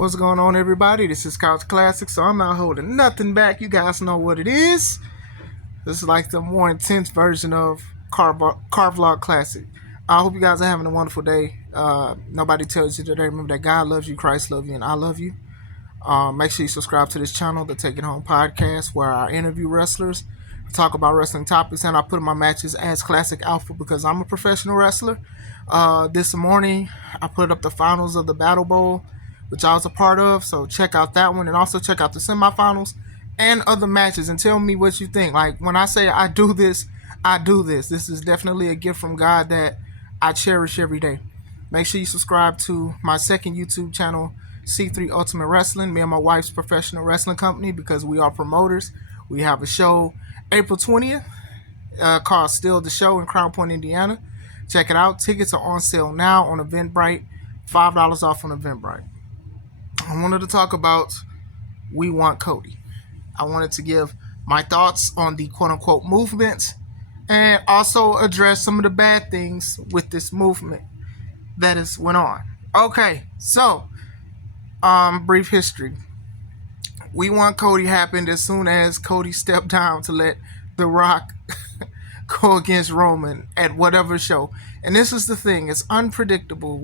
What's going on, everybody? This is Couch Classic, so I'm not holding nothing back. You guys know what it is. This is like the more intense version of Car Vlog Classic. I hope you guys are having a wonderful day. Nobody tells you today. Remember that God loves you, Christ loves you, and I love you. Make sure you subscribe to this channel, the Take It Home podcast, where I interview wrestlers, talk about wrestling topics, and I put my matches as Classic Alpha because I'm a professional wrestler. This morning, I put up the finals of the Battle Bowl, which I was a part of, so check out that one, and also check out the semifinals and other matches, and tell me what you think. Like, when I say I do this, I do this. This is definitely a gift from God that I cherish every day. Make sure you subscribe to my second YouTube channel, C3 Ultimate Wrestling, me and my wife's professional wrestling company, because we are promoters. We have a show April 20th called Still the Show in Crown Point, Indiana. Check it out. Tickets are on sale now on Eventbrite. $5 off on Eventbrite. I wanted to talk about We Want Cody. I wanted to give my thoughts on the quote-unquote movement and also address some of the bad things with this movement that has went on. Okay, so brief history. We Want Cody happened as soon as Cody stepped down to let The Rock go against Roman at whatever show. And this is the thing, it's unpredictable.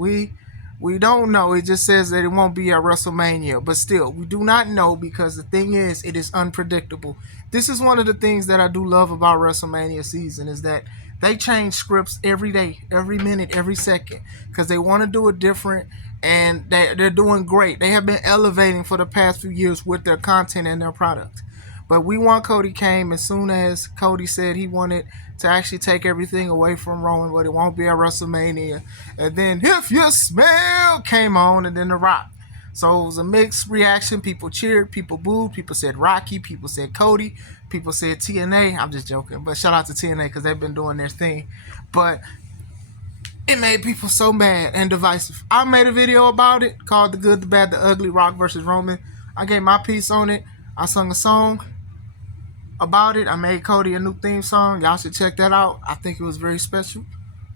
We don't know. It just says that it won't be at WrestleMania. But still, we do not know, because the thing is, it is unpredictable. This is one of the things that I do love about WrestleMania season, is that they change scripts every day, every minute, every second, because they want to do it different, and they're doing great. They have been elevating for the past few years with their content and their product. But We Want Cody came as soon as Cody said he wanted to actually take everything away from Roman, but it won't be at WrestleMania. And then If You Smell came on, and then The Rock. So it was a mixed reaction. People cheered, people booed, people said Rocky, people said Cody, people said TNA. I'm just joking, but shout out to TNA because they've been doing their thing. But it made people so mad and divisive. I made a video about it called The Good, The Bad, The Ugly, Rock versus Roman. I gave my piece on it. I sung a song about it. I made Cody a new theme song. Y'all should check that out. I think it was very special.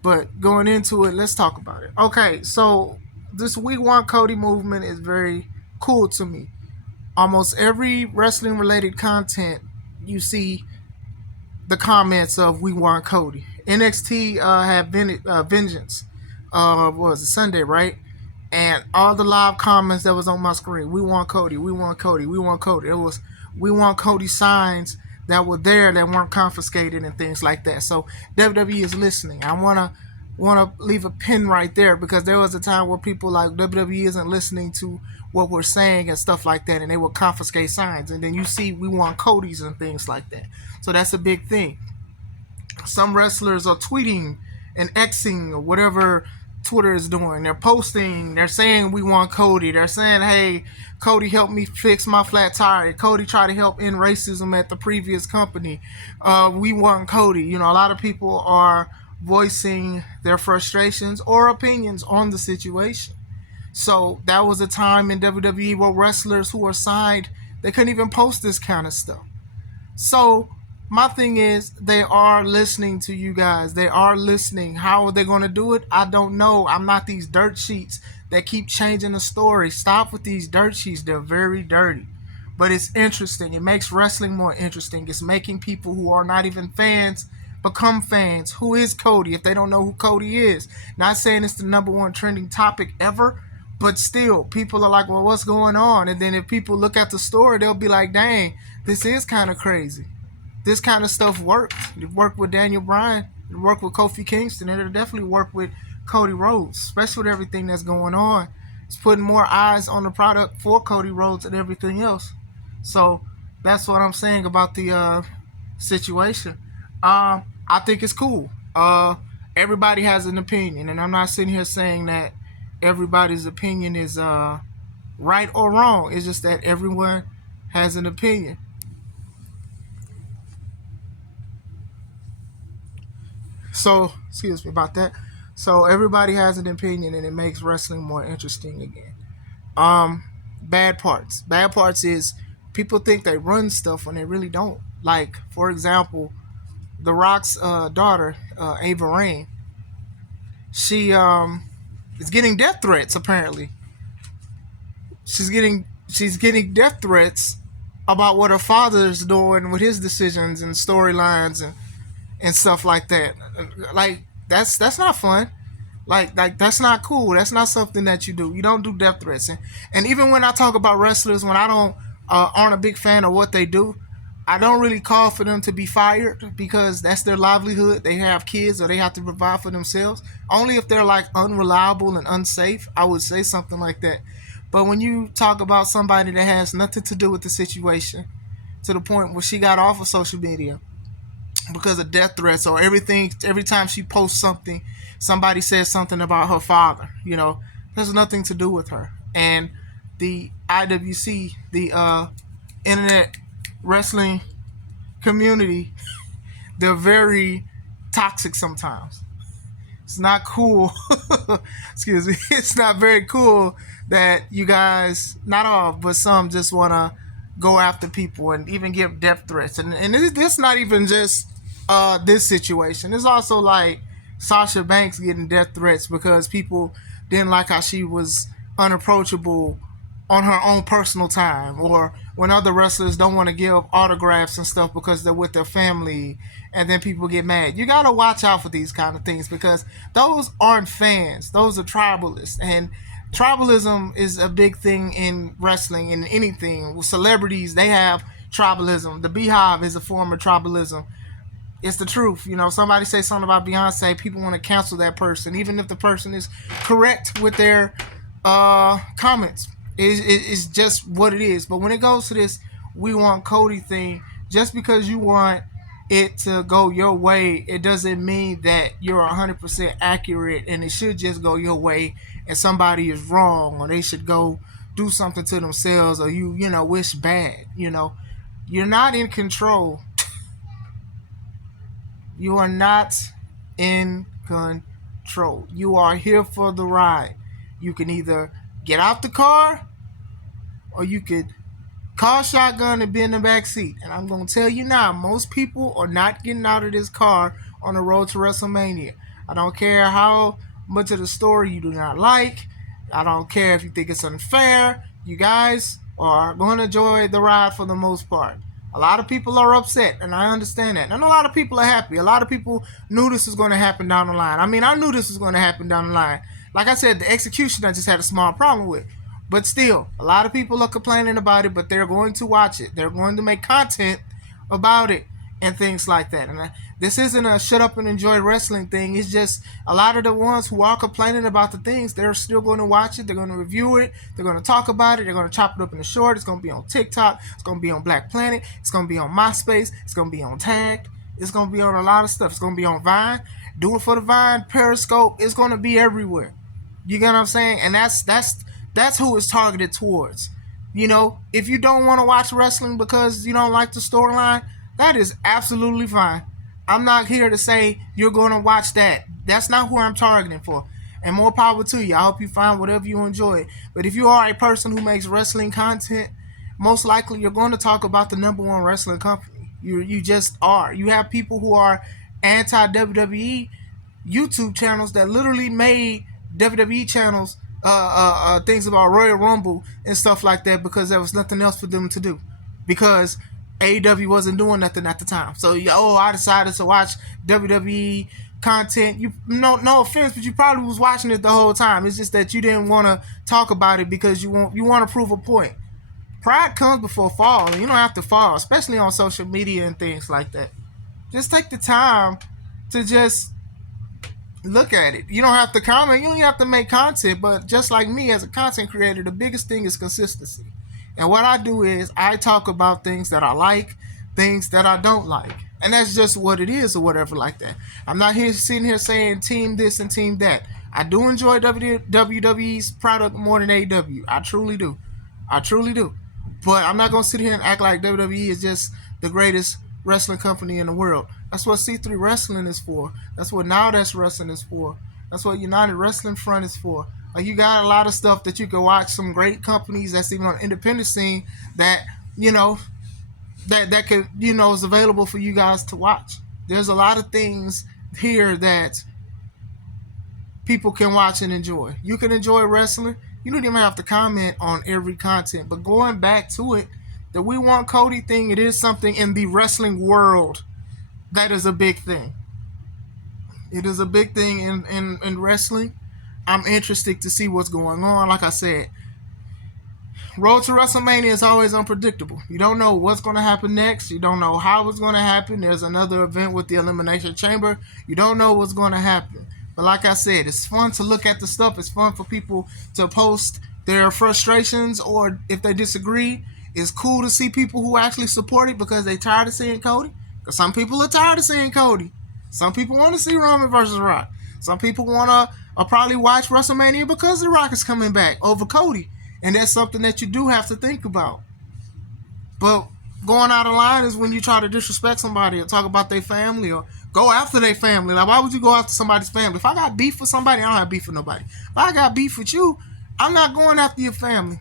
But going into it, let's talk about it. Okay, so this We Want Cody movement is very cool to me. Almost every wrestling related content, you see the comments of We Want Cody. NXT had Vengeance. What was it, Sunday, right? And all the live comments that was on my screen, We Want Cody, We Want Cody, We Want Cody. It was We Want Cody signs that were there that weren't confiscated and things like that. So WWE is listening. I wanna leave a pin right there, because there was a time where people like WWE isn't listening to what we're saying and stuff like that, and they will confiscate signs. And then you see We Want Cody's and things like that. So that's a big thing. Some wrestlers are tweeting and Xing or whatever Twitter is doing. They're posting, they're saying We Want Cody. They're saying, hey, Cody helped me fix my flat tire. Cody tried to help end racism at the previous company. We Want Cody. You know, a lot of people are voicing their frustrations or opinions on the situation. So that was a time in WWE where wrestlers who were signed, they couldn't even post this kind of stuff. So my thing is, they are listening to you guys. They are listening. How are they going to do it? I don't know. I'm not these dirt sheets that keep changing the story. Stop with these dirt sheets. They're very dirty. But it's interesting. It makes wrestling more interesting. It's making people who are not even fans become fans. Who is Cody if they don't know who Cody is? Not saying it's the number one trending topic ever, but still, people are like, well, what's going on? And then if people look at the story, they'll be like, dang, this is kind of crazy. This kind of stuff worked. It worked with Daniel Bryan. It worked with Kofi Kingston. And it'll definitely work with Cody Rhodes, especially with everything that's going on. It's putting more eyes on the product for Cody Rhodes and everything else. So that's what I'm saying about the situation. I think it's cool. Everybody has an opinion, and I'm not sitting here saying that everybody's opinion is right or wrong. It's just that everyone has an opinion. So, excuse me about that. So everybody has an opinion, and it makes wrestling more interesting again. Bad parts. Bad parts is people think they run stuff when they really don't. Like, for example, The Rock's daughter, Ava Raine. She is getting death threats, apparently. she's getting death threats about what her father is doing with his decisions and storylines and stuff like that. Like that's not fun. Like that's not cool. That's not something that you do. You don't do death threats. And even when I talk about wrestlers, when I don't aren't a big fan of what they do, I don't really call for them to be fired because that's their livelihood. They have kids or they have to provide for themselves. Only if they're like unreliable and unsafe, I would say something like that. But when you talk about somebody that has nothing to do with the situation, to the point where she got off of social media because of death threats or everything, every time she posts something, somebody says something about her father, there's nothing to do with her. And the IWC, the Internet Wrestling Community, they're very toxic sometimes. It's not cool. Excuse me. It's not very cool that you guys, not all, but some just want to go after people and even give death threats. And this not even just this situation. It's also like Sasha Banks getting death threats because people didn't like how she was unapproachable on her own personal time, or when other wrestlers don't want to give autographs and stuff because they're with their family, and then people get mad. You got to watch out for these kind of things because those aren't fans. Those are tribalists. And tribalism is a big thing in wrestling and anything. With celebrities, they have tribalism. The Beehive is a form of tribalism. It's the truth. Somebody say something about Beyonce, people want to cancel that person, even if the person is correct with their comments. It's just what it is. But when it goes to this "we want Cody" thing, just because you want it to go your way, it doesn't mean that you're 100% accurate and it should just go your way and somebody is wrong or they should go do something to themselves or you wish bad. You're not in control. You are not in control. You are here for the ride. You can either get out the car or you could call shotgun and be in the back seat. And I'm going to tell you now, most people are not getting out of this car on the road to WrestleMania. I don't care how much of the story you do not like. I don't care if you think it's unfair. You guys are going to enjoy the ride for the most part. A lot of people are upset, and I understand that. And a lot of people are happy. A lot of people knew this was going to happen down the line. I mean, I knew this was going to happen down the line. Like I said, the execution I just had a small problem with. But still, a lot of people are complaining about it, but they're going to watch it. They're going to make content about it and things like that. And this isn't a shut up and enjoy wrestling thing. It's just a lot of the ones who are complaining about the things, they're still going to watch it. They're going to review it. They're going to talk about it. They're going to chop it up in the short. It's going to be on TikTok. It's going to be on Black Planet. It's going to be on MySpace. It's going to be on Tagged. It's going to be on a lot of stuff. It's going to be on Vine. Do It for the Vine, Periscope. It's going to be everywhere. You get what I'm saying? And that's who it's targeted towards. If you don't want to watch wrestling because you don't like the storyline, that is absolutely fine. I'm not here to say you're going to watch that. That's not who I'm targeting for. And more power to you. I hope you find whatever you enjoy. But if you are a person who makes wrestling content, most likely you're going to talk about the number one wrestling company. You just are. You have people who are anti-WWE YouTube channels that literally made WWE channels things about Royal Rumble and stuff like that because there was nothing else for them to do because AEW wasn't doing nothing at the time. So I decided to watch WWE content. No offense, but you probably was watching it the whole time. It's just that you didn't want to talk about it because you want to prove a point. Pride comes before fall, and you don't have to fall, especially on social media and things like that. Just take the time to just look at it. You don't have to comment. You don't have to make content. But just like me as a content creator, the biggest thing is consistency. And what I do is I talk about things that I like, things that I don't like. And that's just what it is or whatever like that. I'm not sitting here saying team this and team that. I do enjoy WWE's product more than AEW. I truly do. But I'm not going to sit here and act like WWE is just the greatest wrestling company in the world. That's what C3 Wrestling is for. That's what Now That's Wrestling is for. That's what United Wrestling Front is for. Like, you got a lot of stuff that you can watch. Some great companies that's even on the independent scene that that could is available for you guys to watch. There's a lot of things here that people can watch and enjoy. You can enjoy wrestling. You don't even have to comment on every content. But going back to it, the We Want Cody thing, it is something in the wrestling world that is a big thing. It is a big thing in wrestling. I'm interested to see what's going on. Like I said, Road to WrestleMania is always unpredictable. You don't know what's going to happen next. You don't know how it's going to happen. There's another event with the Elimination Chamber. You don't know what's going to happen. But like I said, it's fun to look at the stuff. It's fun for people to post their frustrations or if they disagree. It's cool to see people who actually support it because they're tired of seeing Cody. Because some people are tired of seeing Cody. Some people want to see Roman versus Rock. Some people want to probably watch WrestleMania because The Rock is coming back over Cody. And that's something that you do have to think about. But going out of line is when you try to disrespect somebody or talk about their family or go after their family. Like, why would you go after somebody's family? If I got beef with somebody, I don't have beef with nobody. If I got beef with you, I'm not going after your family.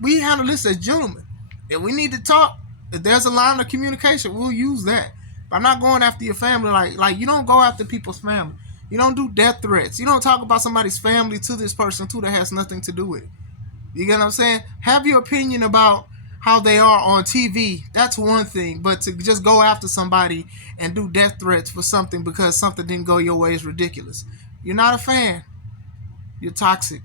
We handle this as gentlemen. If we need to talk, if there's a line of communication, we'll use that. But I'm not going after your family. Like you don't go after people's family. You don't do death threats. You don't talk about somebody's family to this person too that has nothing to do with it. You get what I'm saying? Have your opinion about how they are on TV. That's one thing. But to just go after somebody and do death threats for something because something didn't go your way is ridiculous. You're not a fan. You're toxic.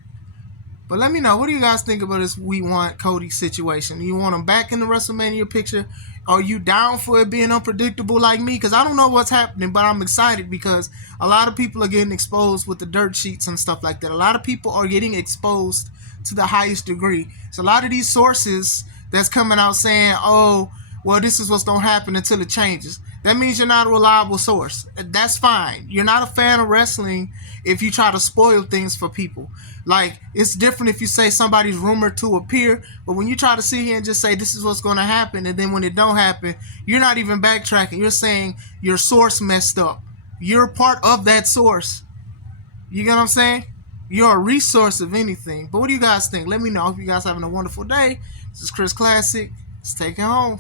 But let me know, what do you guys think about this We Want Cody situation? You want him back in the WrestleMania picture? Are you down for it being unpredictable like me? Because I don't know what's happening, but I'm excited because a lot of people are getting exposed with the dirt sheets and stuff like that. A lot of people are getting exposed to the highest degree. So a lot of these sources that's coming out saying, oh, well, this is what's going to happen until it changes. That means you're not a reliable source. That's fine. You're not a fan of wrestling if you try to spoil things for people. Like, it's different if you say somebody's rumored to appear, but when you try to sit here and just say this is what's going to happen, and then when it don't happen, you're not even backtracking. You're saying your source messed up. You're part of that source. You get what I'm saying? You're a resource of anything. But what do you guys think? Let me know. I hope you guys having a wonderful day. This is Chris Classic. Let's take it home.